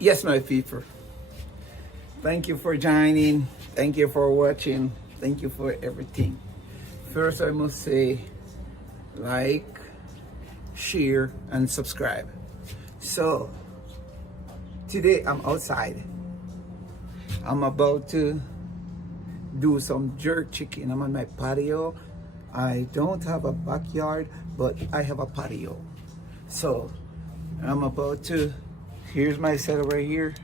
Yes, my people. Thank you for joining. Thank you for watching. Thank you for everything. First, I must say, like, share, and subscribe. So, today I'm outside. I'm about to do some jerk chicken. I'm on my patio. I don't have a backyard, but I have a patio. So, I'm about to, here's my setup right here.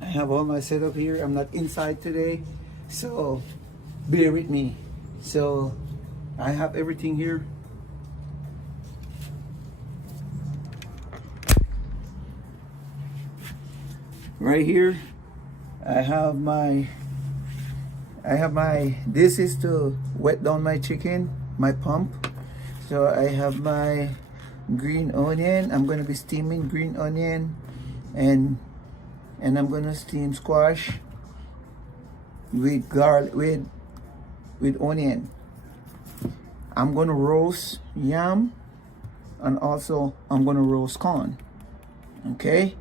I have all my setup here. I'm not inside today, so bear with me. So I have everything here. Right here, I have my, this is to wet down my chicken, my pump. So I have my green onion. I'm gonna be steaming green onion, and I'm gonna steam squash with garlic, with onion. I'm gonna roast yam, and also I'm gonna roast corn. Okay,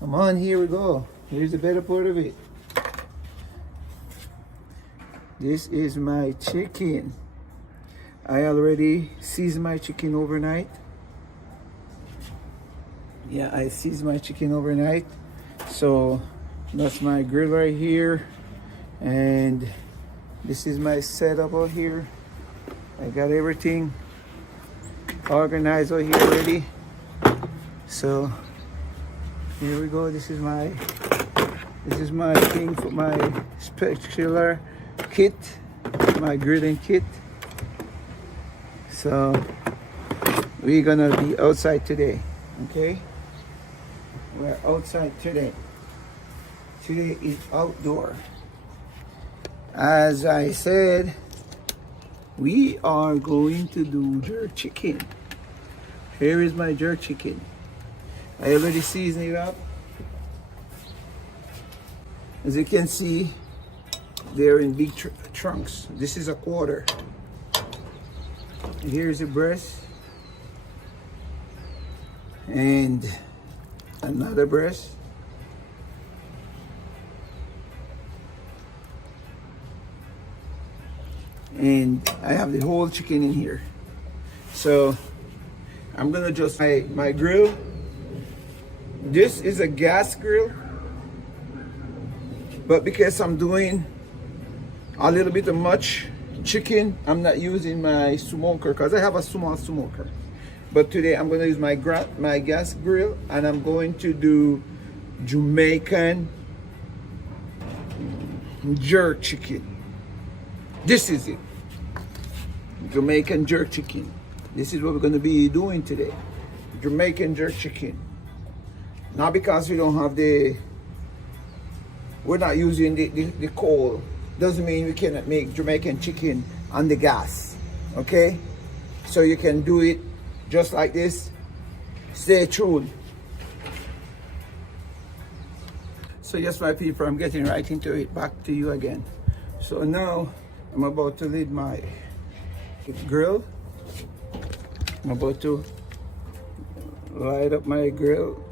come on, here we go. Here's the better part of it. This is my chicken. I already seasoned my chicken overnight. Yeah, I seasoned my chicken overnight. So that's my grill right here, and this is my setup out here. I got everything organized out here already. So here we go. This is my thing for my spectacular kit, my grilling kit. So we're gonna be outside today. Okay, we're outside today. Today is outdoor. As I said, we are going to do jerk chicken. Here is my jerk chicken. I already seasoned it up. As you can see, they're in big trunks. This is a quarter. Here's the breast. And another breast. And I have the whole chicken in here. So I'm gonna adjust my grill. This is a gas grill, but because I'm doing a little bit of much chicken, I'm not using my smoker because I have a small smoker. But today I'm gonna use my gas grill, and I'm going to do Jamaican jerk chicken. This is it. Jamaican jerk chicken. This is what we're going to be doing today. Jamaican jerk chicken. Not because we don't have we're not using the coal. Doesn't mean we cannot make Jamaican chicken on the gas. Okay? So you can do it just like this. Stay tuned. So yes, my people, I'm getting right into it. Back to you again. So now I'm about to lead my grill. I'm about to light up my grill.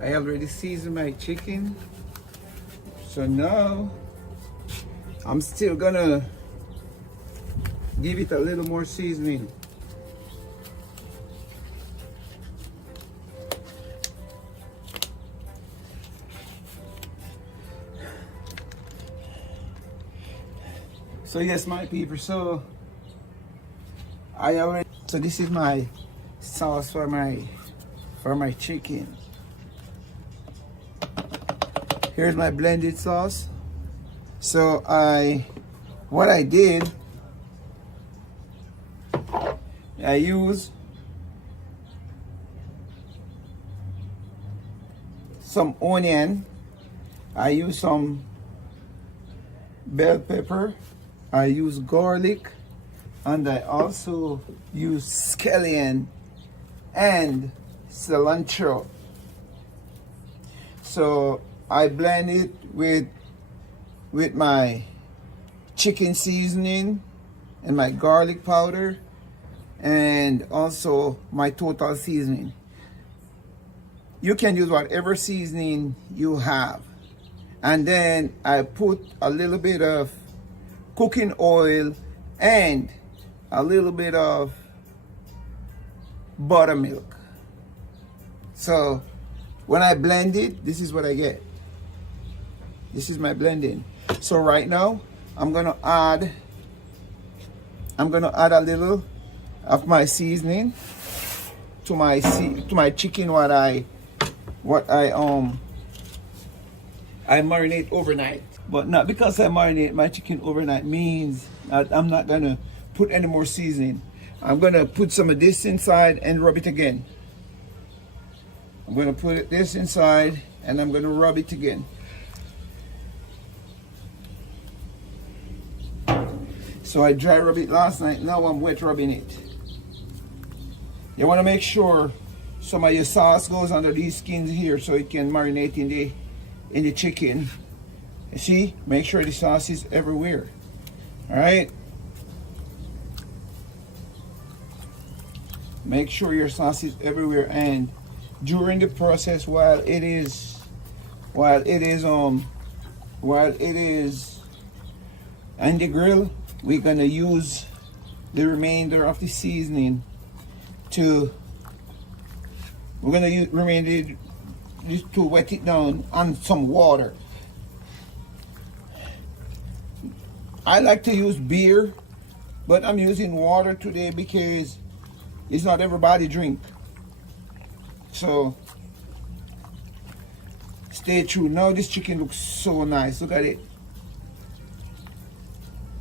I already seasoned my chicken. So now I'm still gonna give it a little more seasoning. So yes, my people, so this is my sauce for my chicken. Here's my blended sauce. So what I did, I use some onion. I use some bell pepper, I use garlic, and I also use scallion and cilantro. So I blend it with my chicken seasoning and my garlic powder and also my total seasoning. You can use whatever seasoning you have. And then I put a little bit of cooking oil and a little bit of buttermilk. So when I blend it, this is what I get. This is my blending. So right now, I'm gonna add a little of my seasoning to my chicken I marinate overnight. But not because I marinate my chicken overnight means that I'm not gonna put any more seasoning. I'm gonna put some of this inside and rub it again. I'm gonna put this inside and I'm gonna rub it again. So I dry rub it last night, now I'm wet rubbing it. You wanna make sure some of your sauce goes under these skins here so it can marinate in the chicken. You see, make sure the sauce is everywhere. All right. Make sure your sauce is everywhere, and during the process, while it is on the grill, we're gonna use the remainder of the seasoning to wet it down on some water. I like to use beer, but I'm using water today because it's not everybody drink. So stay true. Now this chicken looks so nice. Look at it.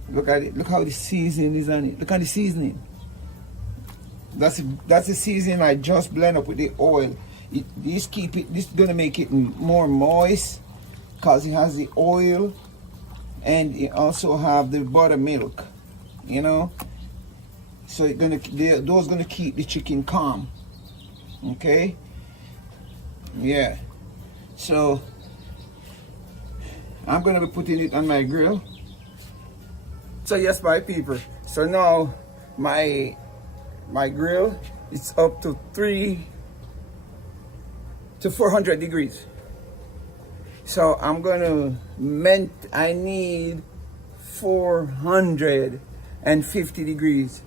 Look at it. Look how the seasoning is on it. Look at the seasoning. That's the seasoning I just blend up with the oil. This is gonna make it more moist because it has the oil and it also have the buttermilk, you know. So those gonna keep the chicken calm. Okay. Yeah. So I'm gonna be putting it on my grill. So yes, my people. So now my grill is up to 300 to 400 degrees. So I'm gonna I need 450 degrees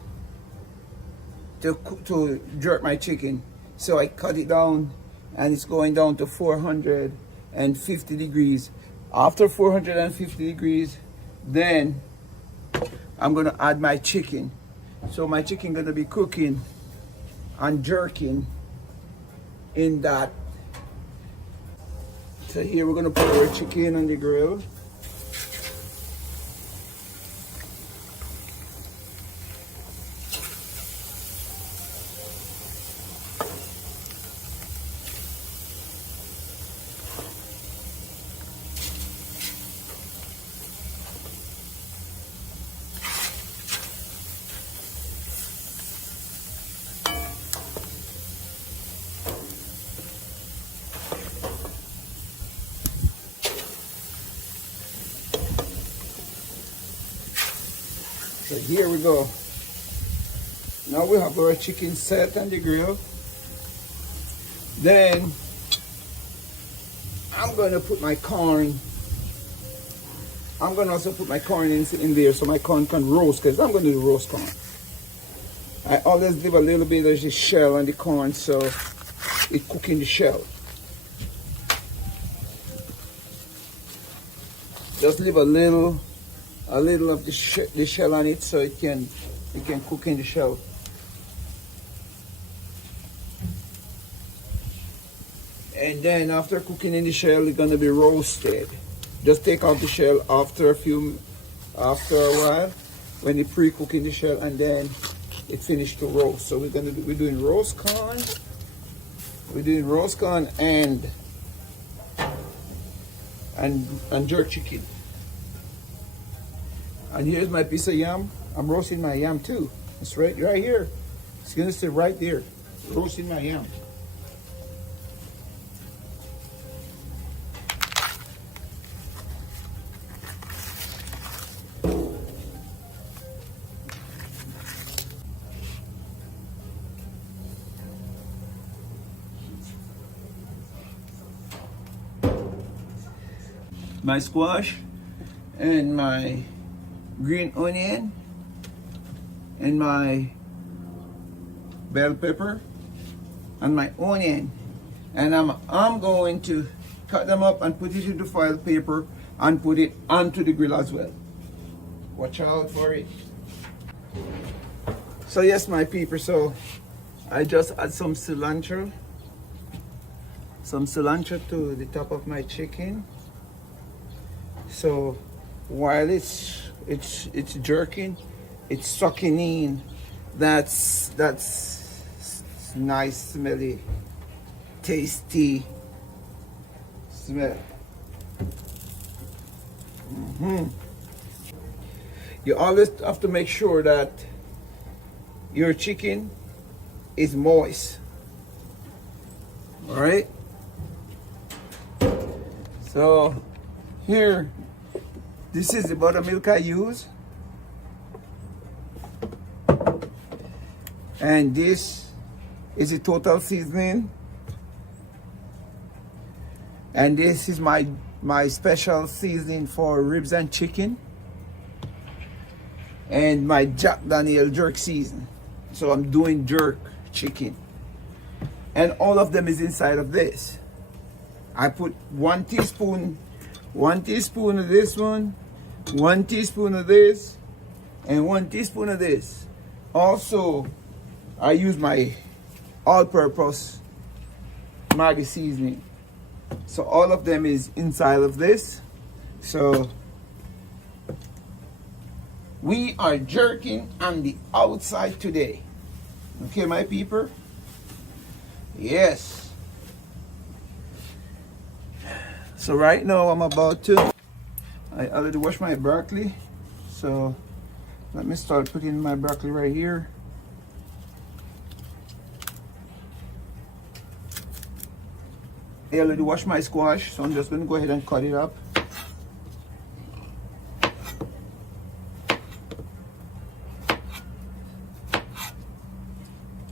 to jerk my chicken. So I cut it down and it's going down to 450 degrees. After 450 degrees, then I'm gonna add my chicken. So my chicken gonna be cooking and jerking in that. So here we're gonna put our chicken on the grill. So here we go. Now we have our chicken set on the grill. Then I'm going to put my corn. I'm going to also put my corn in there so my corn can roast, because I'm going to do roast corn. I always leave a little bit of the shell on the corn so it cooks in the shell. Just leave a little of the shell on it so it can cook in the shell. And then after cooking in the shell, it's gonna be roasted. Just take off the shell after a while when you pre-cook in the shell, and then it finished to roast. So we're doing roast corn. We're doing roast corn and jerk chicken. And here's my piece of yam. I'm roasting my yam too. It's right here. It's gonna sit right there. Roasting my yam. My squash and my green onion and my bell pepper and my onion, and I'm going to cut them up and put it into foil paper and put it onto the grill as well. Watch out for it. So yes, my people, so I just add some cilantro to the top of my chicken. So while it's jerking, it's sucking in that's nice, smelly, tasty smell. You always have to make sure that your chicken is moist. All right. So here, this is the buttermilk I use. And this is the total seasoning. And this is my special seasoning for ribs and chicken. And my Jack Daniel jerk season. So I'm doing jerk chicken. And all of them is inside of this. I put 1 teaspoon of this one, 1 teaspoon of this, and 1 teaspoon of this. Also, I use my all-purpose Maggi seasoning. So all of them is inside of this. So we are jerking on the outside today. Okay, my people? Yes. So right now I'm about to, I already washed my broccoli. So let me start putting my broccoli right here. I already washed my squash, so I'm just going to go ahead and cut it up.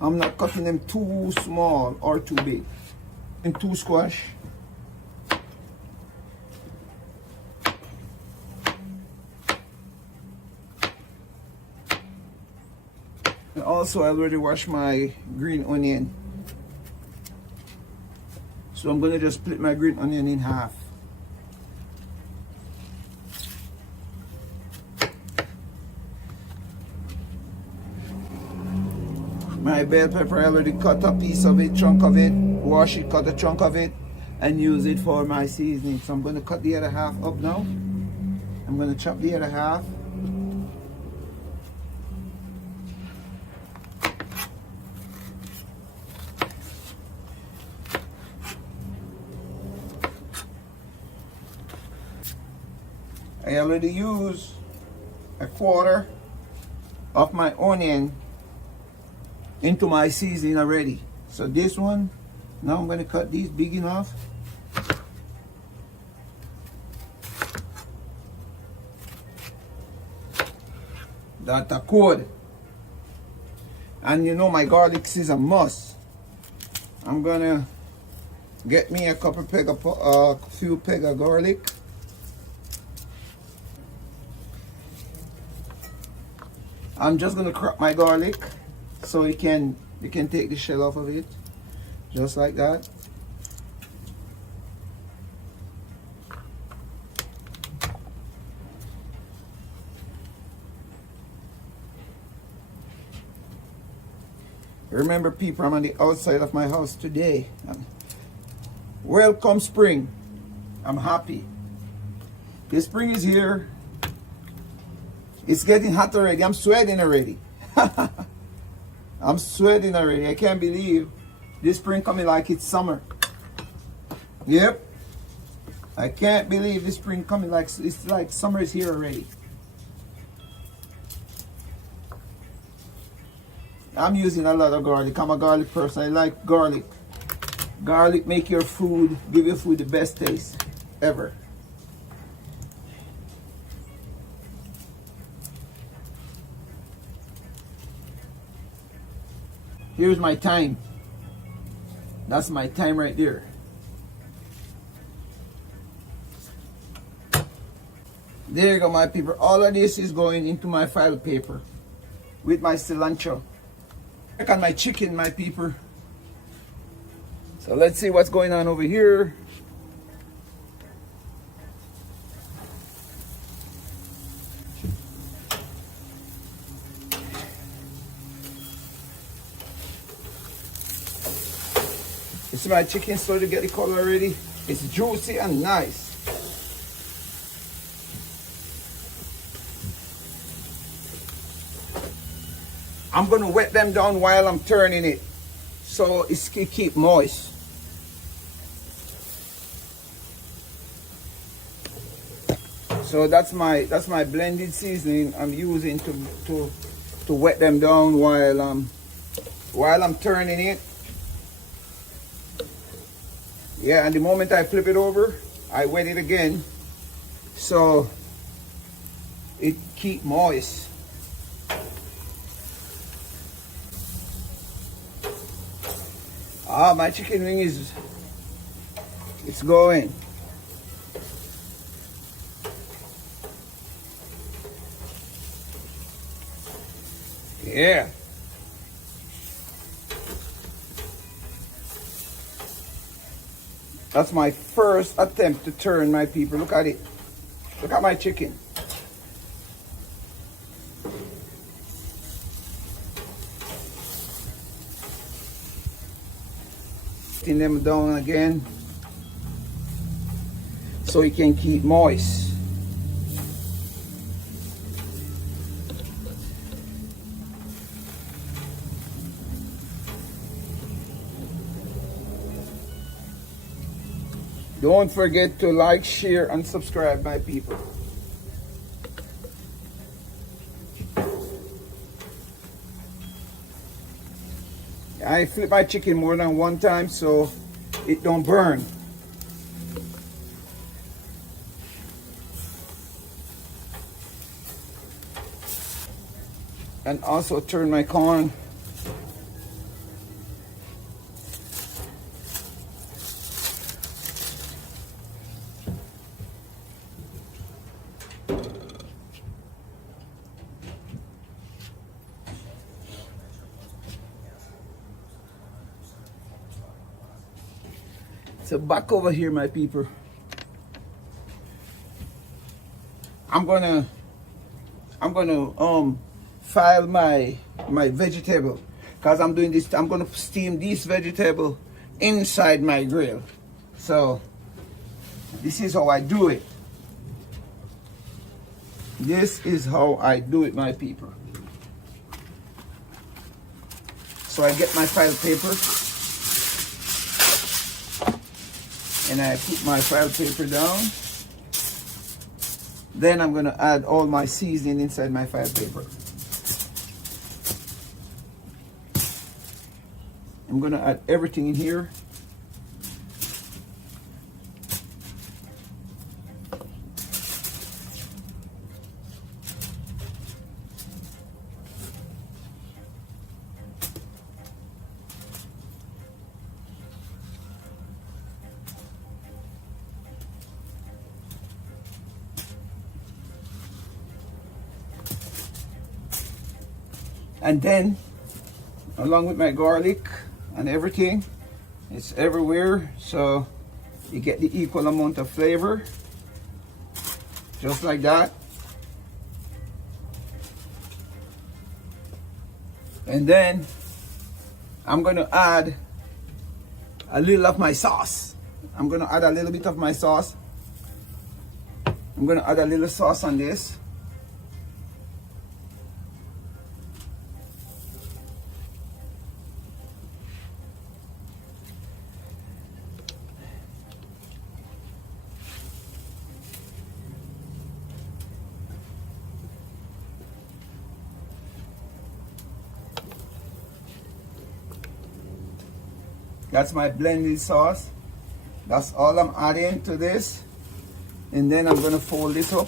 I'm not cutting them too small or too big. And too squash. And also, I already washed my green onion. So I'm going to just split my green onion in half. My bell pepper, I already cut a piece of it, chunk of it, wash it, cut a chunk of it, and use it for my seasoning. So I'm going to cut the other half up now. I'm going to chop the other half. I already used 1/4 of my onion into my seasoning already. So this one, now I'm going to cut these big enough. That's a code. And you know my garlic is a must. I'm going to get me a few peg of garlic. I'm just gonna crack my garlic so you can take the shell off of it, just like that. Remember, people, I'm on the outside of my house today. Welcome spring. I'm happy. The spring is here. It's getting hot already. I'm sweating already. I'm sweating already. I can't believe this spring coming like it's summer. Yep. I can't believe this spring coming like it's like summer is here already. I'm using a lot of garlic. I'm a garlic person. I like garlic. Garlic make your food, give your food the best taste ever. Here's my thyme. That's my thyme right there. There you go, my people. All of this is going into my file paper with my cilantro. Check on my chicken, my people. So let's see what's going on over here. You see my chicken started to get the color already? It's juicy and nice. I'm gonna wet them down while I'm turning it, so it's keep moist. So that's my blended seasoning I'm using to wet them down while I'm turning it. Yeah, and the moment I flip it over, I wet it again, so it keep moist. Ah, my chicken wing it's going. Yeah. That's my first attempt to turn, my people. Look at it. Look at my chicken. Putting them down again so it can keep moist. Don't forget to like, share, and subscribe, my people. I flip my chicken more than one time so it don't burn. And also turn my corn. So back over here, my people. I'm gonna file my vegetable, because I'm doing this. I'm gonna steam this vegetable inside my grill. So this is how I do it. This is how I do it, my people. So I get my file paper and I put my file paper down. Then I'm gonna add all my seasoning inside my file paper. I'm gonna add everything in here. And then, along with my garlic and everything, it's everywhere, so you get the equal amount of flavor, just like that. And then I'm gonna add a little of my sauce. I'm gonna add a little bit of my sauce. I'm gonna add a little sauce on this. That's my blended sauce. That's all I'm adding to this. And then I'm gonna fold it up.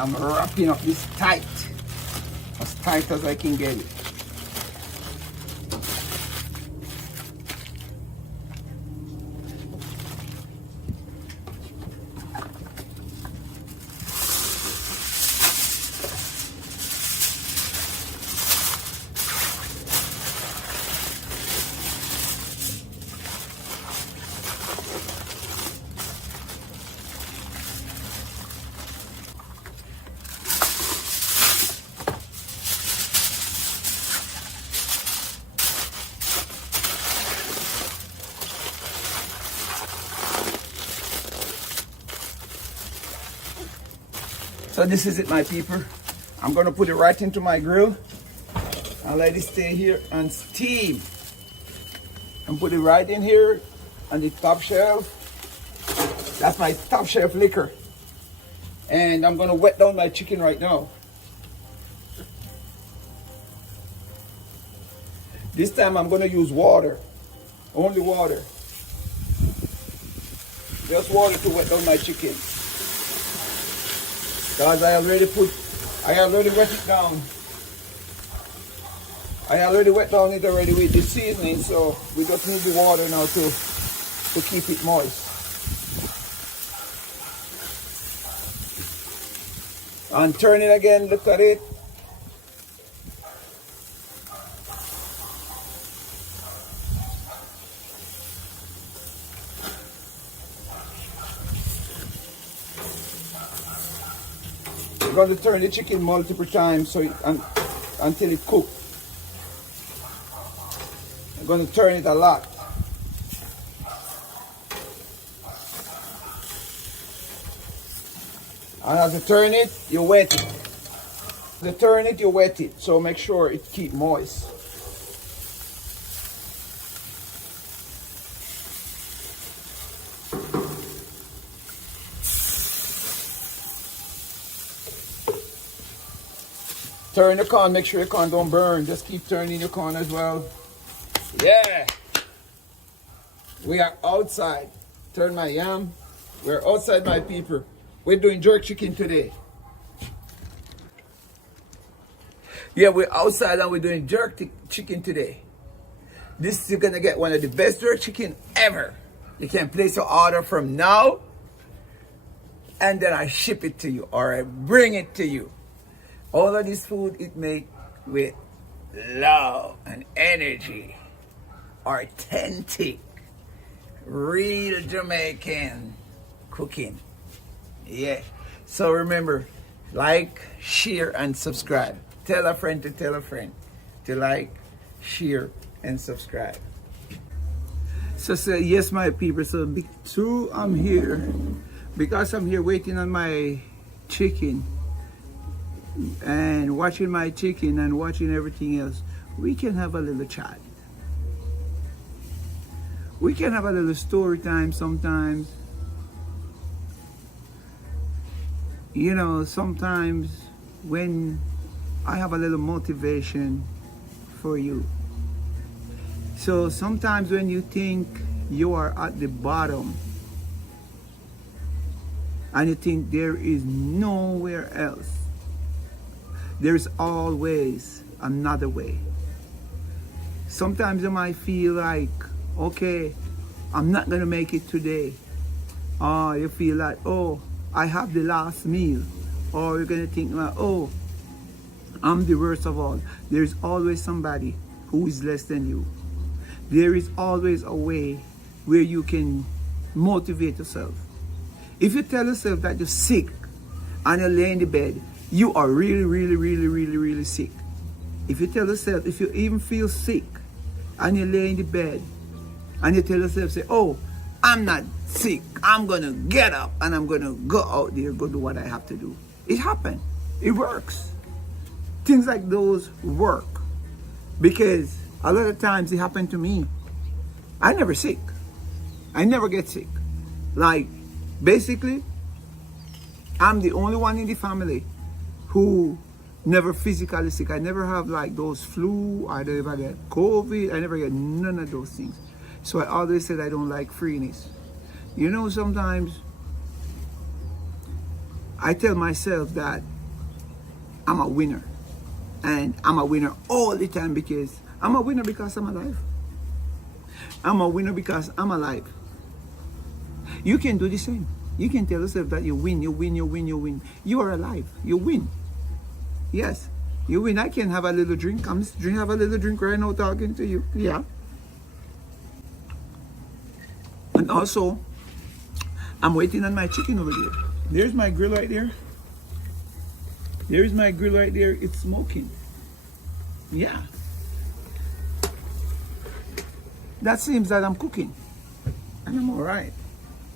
I'm wrapping up this tight as I can get it. So this is it, my people. I'm gonna put it right into my grill and let it stay here and steam. And put it right in here on the top shelf. That's my top shelf liquor. And I'm gonna wet down my chicken right now. This time I'm gonna use water, only water. Just water to wet down my chicken. Because I already wet it down. I already wet down it already with the seasoning, so we just need the water now to keep it moist. And turn it again, look at it. We're going to turn the chicken multiple times until it cooks. I'm going to turn it a lot. And as you turn it, you wet it. As you turn it, you wet it. So make sure it keep moist. Turn the corn, make sure your corn don't burn. Just keep turning your corn as well. Yeah. We are outside. Turn my yam. We're outside, my people. We're doing jerk chicken today. Yeah, we're outside and we're doing jerk chicken today. This is gonna get one of the best jerk chicken ever. You can place your order from now and then I ship it to you or I bring it to you. All of this food is made with love and energy, authentic, real Jamaican cooking. Yeah. So remember, like, share, and subscribe. Tell a friend to like, share, and subscribe. So say yes, my people. So I'm here because I'm here waiting on my chicken. And watching my chicken and watching everything else, we can have a little chat. We can have a little story time sometimes. You know, sometimes when I have a little motivation for you. So sometimes when you think you are at the bottom and you think there is nowhere else, there's always another way. Sometimes you might feel like, okay, I'm not gonna make it today. Or you feel like, oh, I have the last meal. Or you're gonna think like, oh, I'm the worst of all. There's always somebody who is less than you. There is always a way where you can motivate yourself. If you tell yourself that you're sick and you lay in the bed, you are really sick. If you tell yourself, if you even feel sick and you lay in the bed and you tell yourself, say, oh, I'm not sick. I'm going to get up and I'm going to go out there, go do what I have to do. It happened. It works. Things like those work. Because a lot of times it happened to me. I never sick. I never get sick. Like, basically, I'm the only one in the family who never physically sick. I never have like those flu. I never get COVID. I never get none of those things. So I always said I don't like freeness. You know, sometimes I tell myself that I'm a winner. And I'm a winner all the time because I'm a winner because I'm alive. I'm a winner because I'm alive. You can do the same. You can tell yourself that you win, you win, you win, you win. You are alive. You win. Yes, you win. I can have a little drink. I'm have a little drink right now talking to you. Yeah. And also, I'm waiting on my chicken over there. There's my grill right there. There's my grill right there. It's smoking. Yeah. That seems that I'm cooking. And I'm all right.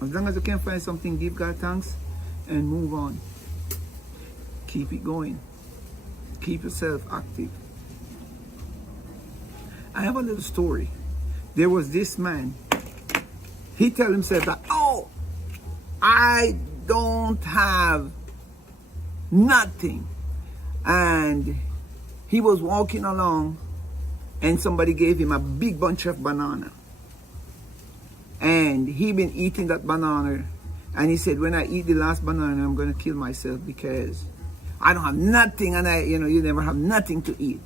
As long as you can find something, give God thanks and move on. Keep it going. Keep yourself active. I have a little story. There was this man. He tell himself that, oh, I don't have nothing. And he was walking along and somebody gave him a big bunch of banana. And he been eating that banana. And he said, when I eat the last banana, I'm going to kill myself because I don't have nothing. And you never have nothing to eat.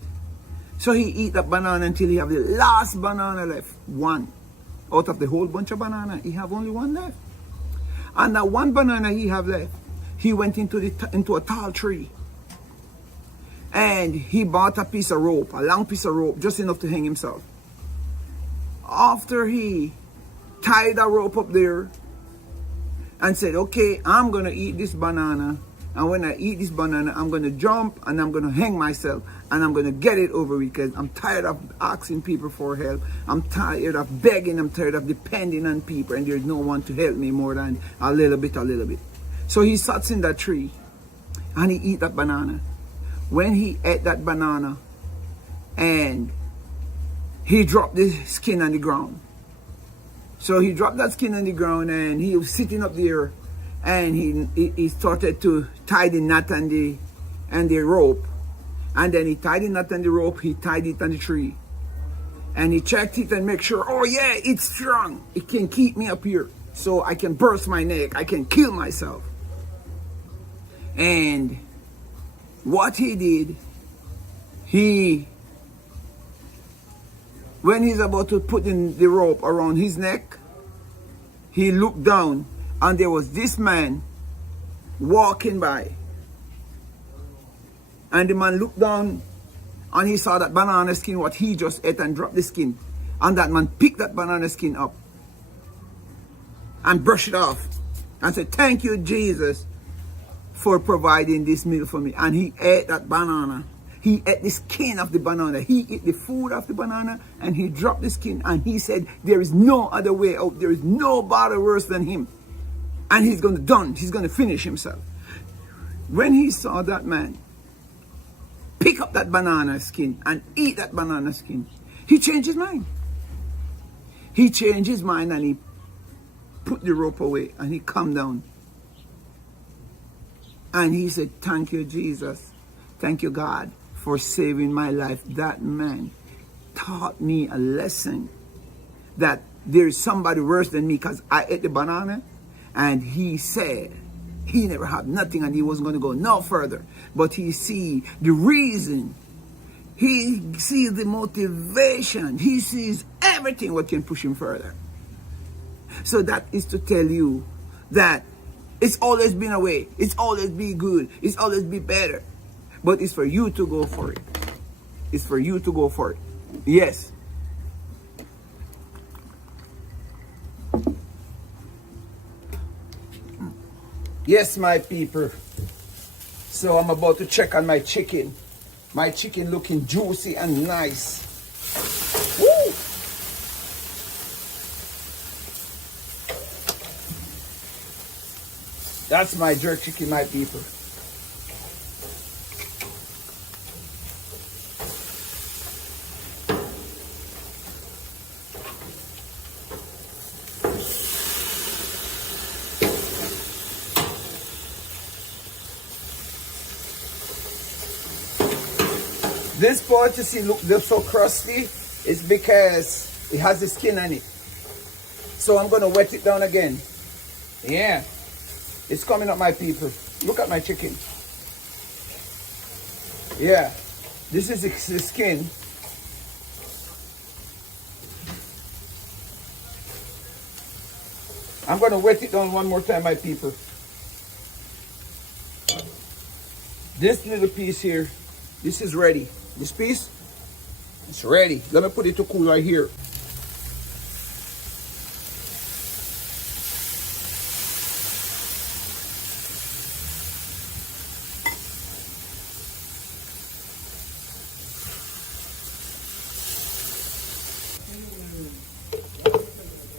So he eat that banana until he have the last banana left. One. Out of the whole bunch of banana, he have only one left. And that one banana he have left, he went into a tall tree. And he bought a piece of rope, a long piece of rope, just enough to hang himself. After he tied the rope up there and said, okay, I'm going to eat this banana. And when I eat this banana, I'm going to jump and I'm going to hang myself. And I'm going to get it over with because I'm tired of asking people for help. I'm tired of begging. I'm tired of depending on people. And there's no one to help me more than a little bit, a little bit. So he sits in that tree and he eat that banana. When he ate that banana and he dropped the skin on the ground. So he dropped that skin on the ground and he was sitting up there and he started to tie the knot and the rope. And then he tied the knot and the rope, he tied it on the tree. And he checked it and make sure, oh yeah, it's strong. It can keep me up here. So I can burst my neck, I can kill myself. And what he did, when he's about to put in the rope around his neck, he looked down and there was this man walking by. And the man looked down and he saw that banana skin, what he just ate, and dropped the skin. And that man picked that banana skin up and brushed it off and said, thank you, Jesus, for providing this meal for me. And he ate that banana. He ate the skin of the banana. He ate the food of the banana and he dropped the skin. And he said, there is no other way out. There is nobody worse than him. And he's going to finish himself. When he saw that man pick up that banana skin and eat that banana skin, he changed his mind. He changed his mind and he put the rope away and he calmed down. And he said, thank you, Jesus. Thank you, God, for saving my life. That man taught me a lesson that there is somebody worse than me because I ate the banana. And he said he never had nothing and he wasn't going to go no further. But he see the reason. He sees the motivation. He sees everything what can push him further. So that is to tell you that it's always been a way. It's always be good. It's always be better. But it's for you to go for it. It's for you to go for it. Yes. Yes, my people. So I'm about to check on my chicken. My chicken looking juicy and nice. Woo! That's my jerk chicken, my people. This part, you see, look, they're so crusty. It's because it has the skin on it. So I'm gonna wet it down again. Yeah, it's coming up, my people. Look at my chicken. Yeah, this is the skin. I'm gonna wet it down one more time, my people. This little piece here, this is ready. This piece, it's ready. Let me put it to cool right here.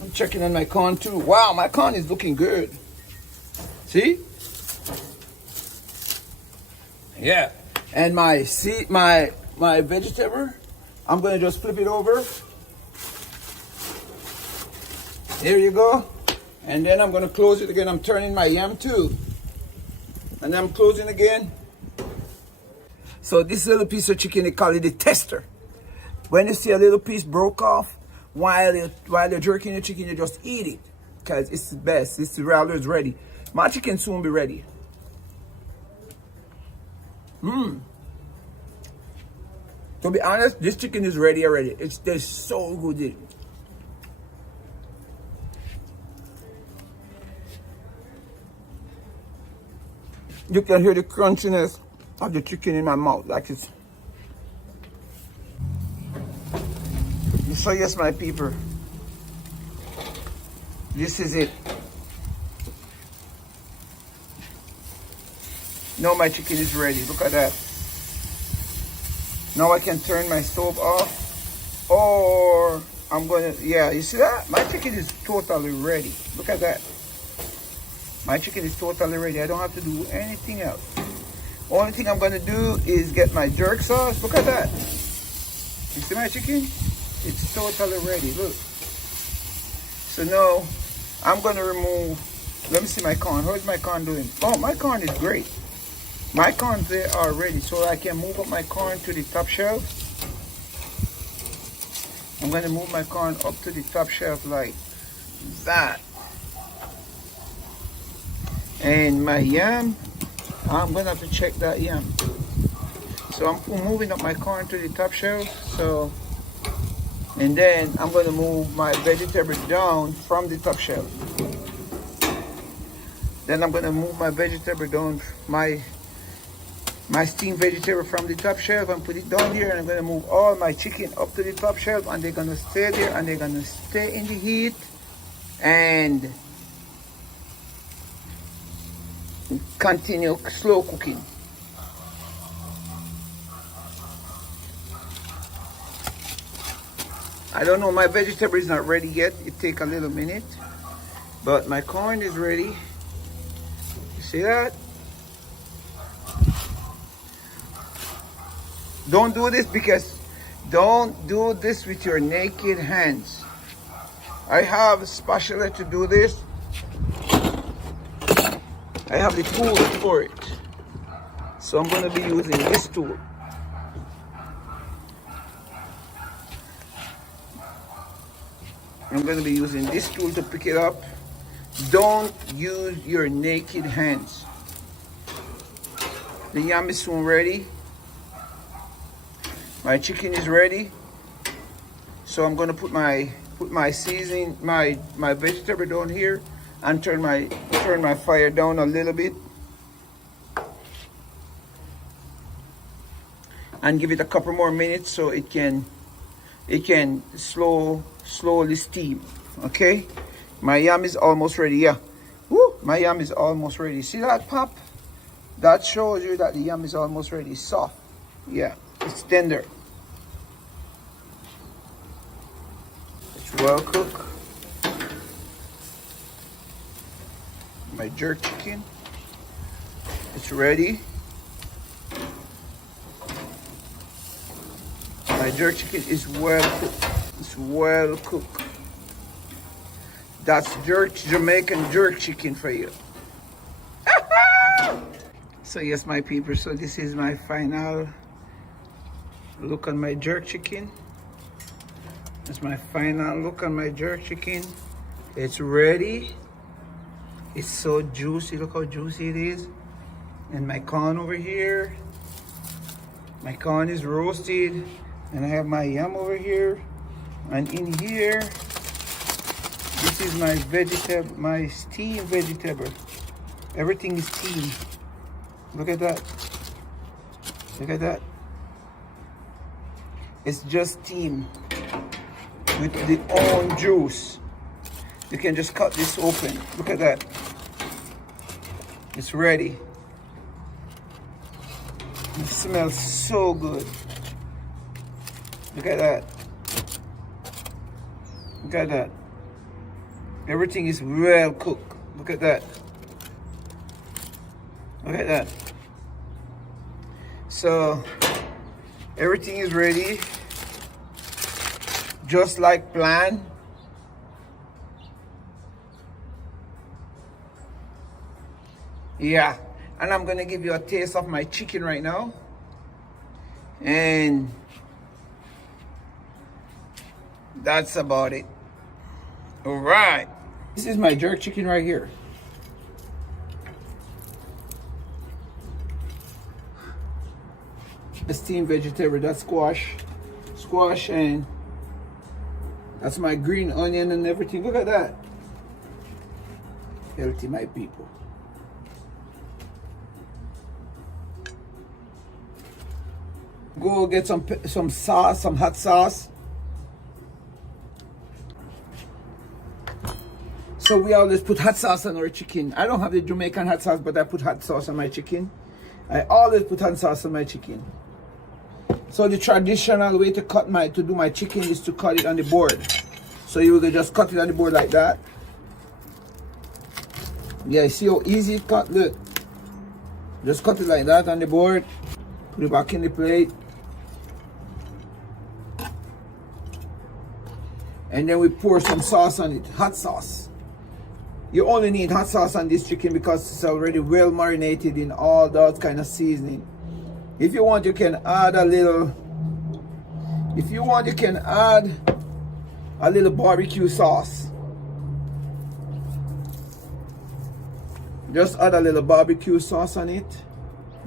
I'm checking on my corn too. Wow, my corn is looking good. See? Yeah. And my seed, my vegetable, I'm gonna just flip it over. There you go. And then I'm gonna close it again. I'm turning my yam too. And I'm closing again. So this little piece of chicken, they call it the tester. When you see a little piece broke off, while you're jerking the chicken, you just eat it. Because it's the best. It's the rather is ready. My chicken soon be ready. To be honest, this chicken is ready already. It tastes so good. You can hear the crunchiness of the chicken in my mouth, like it's. So yes, my people, this is it. Now my chicken is ready. Look at that. Now I can turn my stove off, or I'm gonna, yeah, you see that? My chicken is totally ready. Look at that. My chicken is totally ready. I don't have to do anything else. Only thing I'm gonna do is get my jerk sauce. Look at that. You see my chicken? It's totally ready, look. So now I'm gonna remove, let me see my corn. How's my corn doing? Oh, my corn is great. My corns, they are ready, so I can move up my corn to the top shelf. I'm gonna move my corn up to the top shelf like that. And my yam, I'm gonna have to check that yam. So I'm moving up my corn to the top shelf. So, and then I'm gonna move my vegetable down from the top shelf. Then I'm gonna move my vegetable down, my steamed vegetable from the top shelf and put it down here, and I'm gonna move all my chicken up to the top shelf, and they're gonna stay there, and they're gonna stay in the heat and continue slow cooking. I don't know, my vegetable is not ready yet. It take a little minute, but my corn is ready. You see that? Don't do this don't do this with your naked hands. I have a spatula to do this. I have the tool for it. So I'm going to be using this tool. I'm going to be using this tool to pick it up. Don't use your naked hands. The yam is soon ready. My chicken is ready. So I'm going to put my seasoning, my vegetable down here, and turn my fire down a little bit. And give it a couple more minutes so it can slowly steam. Okay, my yam is almost ready. Yeah, woo, my yam is almost ready. See that pop? That shows you that the yam is almost ready. Soft. Yeah, it's tender. It's well cooked. My jerk chicken. It's ready. My jerk chicken is well cooked. It's well cooked. That's Jamaican jerk chicken for you. So yes, my people, so this is my final look on my jerk chicken. That's my final look on my jerk chicken. It's ready. It's so juicy. Look how juicy it is. And my corn over here. My corn is roasted. And I have my yam over here. And in here, this is my vegetable, my steamed vegetable. Everything is steamed. Look at that. Look at that. It's just steamed with the own juice. You can just cut this open. Look at that. It's ready. It smells so good. Look at that. Look at that. Everything is well cooked. Look at that. Look at that. So everything is ready. Just like planned. Yeah, and I'm gonna give you a taste of my chicken right now. And that's about it. All right. This is my jerk chicken right here. The steamed vegetable, that's squash, and that's my green onion and everything. Look at that. Healthy, my people. Go get some sauce, some hot sauce. So we always put hot sauce on our chicken. I don't have the Jamaican hot sauce, but I put hot sauce on my chicken. I always put hot sauce on my chicken. So the traditional way to do my chicken is to cut it on the board. So you will just cut it on the board like that. Yeah, see how easy it cut? Look. Just cut it like that on the board. Put it back in the plate. And then we pour some sauce on it, hot sauce. You only need hot sauce on this chicken because it's already well marinated in all that kind of seasoning. If you want, you can add a little, barbecue sauce. Just add a little barbecue sauce on it.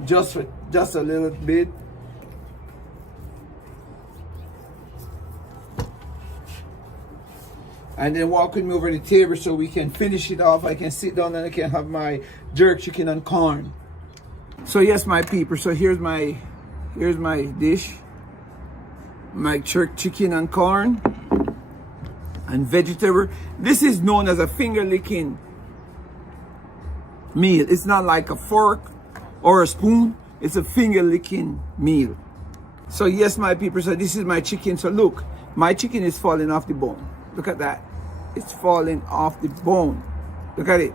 Just a little bit. And then walk with me over the table so we can finish it off. I can sit down and I can have my jerk chicken and corn. So yes, my people, so here's my dish. My jerk chicken and corn and vegetable. This is known as a finger licking meal. It's not like a fork or a spoon. It's a finger licking meal. So yes, my people, so this is my chicken. So look, my chicken is falling off the bone. Look at that. It's falling off the bone. Look at it.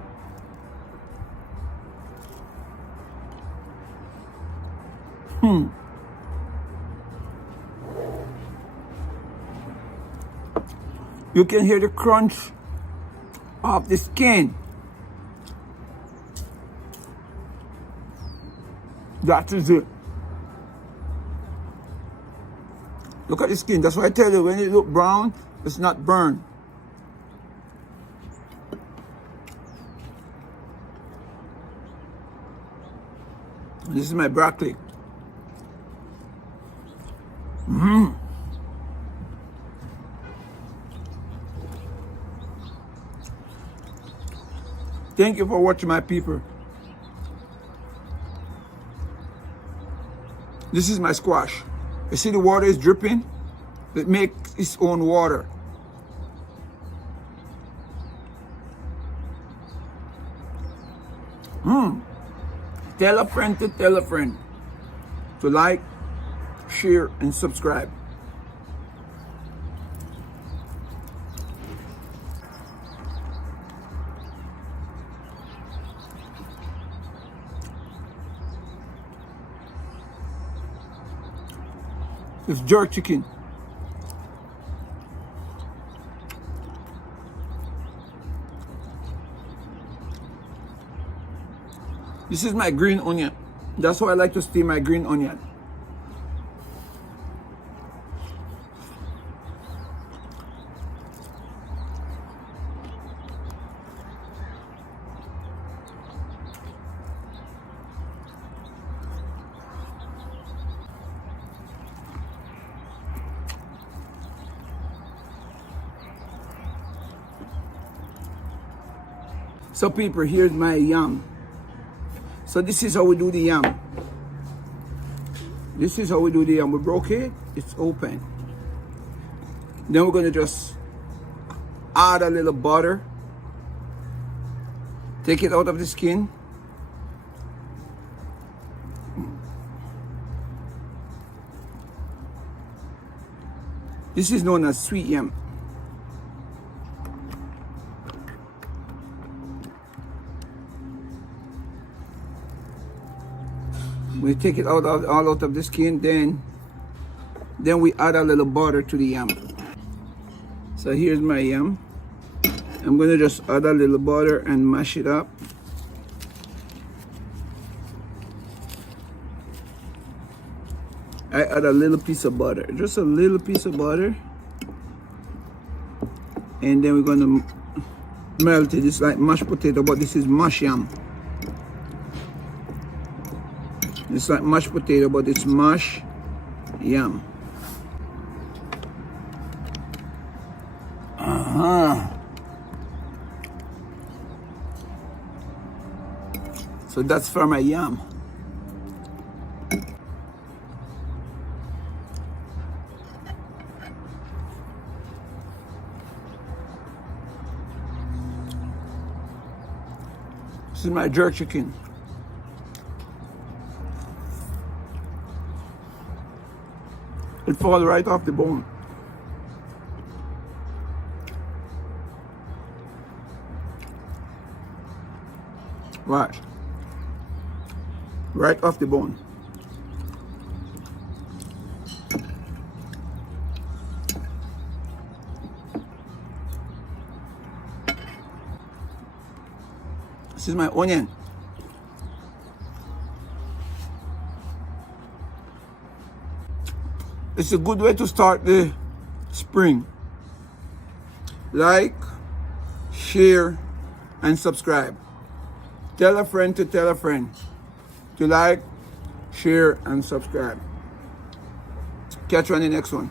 You can hear the crunch of the skin. That is it. Look at the skin. That's why I tell you, when it look brown, it's not burned. This is my broccoli. Thank you for watching, my people. This is my squash. You see the water is dripping? It makes its own water. Tell a friend to tell a friend to like, share, and subscribe. It's jerk chicken. This is my green onion. That's why I like to steam my green onion. So people, here's my yam. So this is how we do the yam. This is how we do the yam. We broke it, it's open. Then we're gonna just add a little butter. Take it out of the skin. This is known as sweet yam. We take it all out of the skin, then we add a little butter to the yam. So here's my yam. I'm gonna just add a little butter and mash it up. I add a little piece of butter, just a little piece of butter. And then we're gonna melt it. It's like mashed potato, but this is mashed yam. It's like mashed potato, but it's mashed yam. So that's for my yam. This is my jerk chicken. It falls right off the bone. Right. Right off the bone. This is my onion. It's a good way to start the spring. Like, share, and subscribe. Tell a friend to tell a friend to like, share, and subscribe. Catch you on the next one.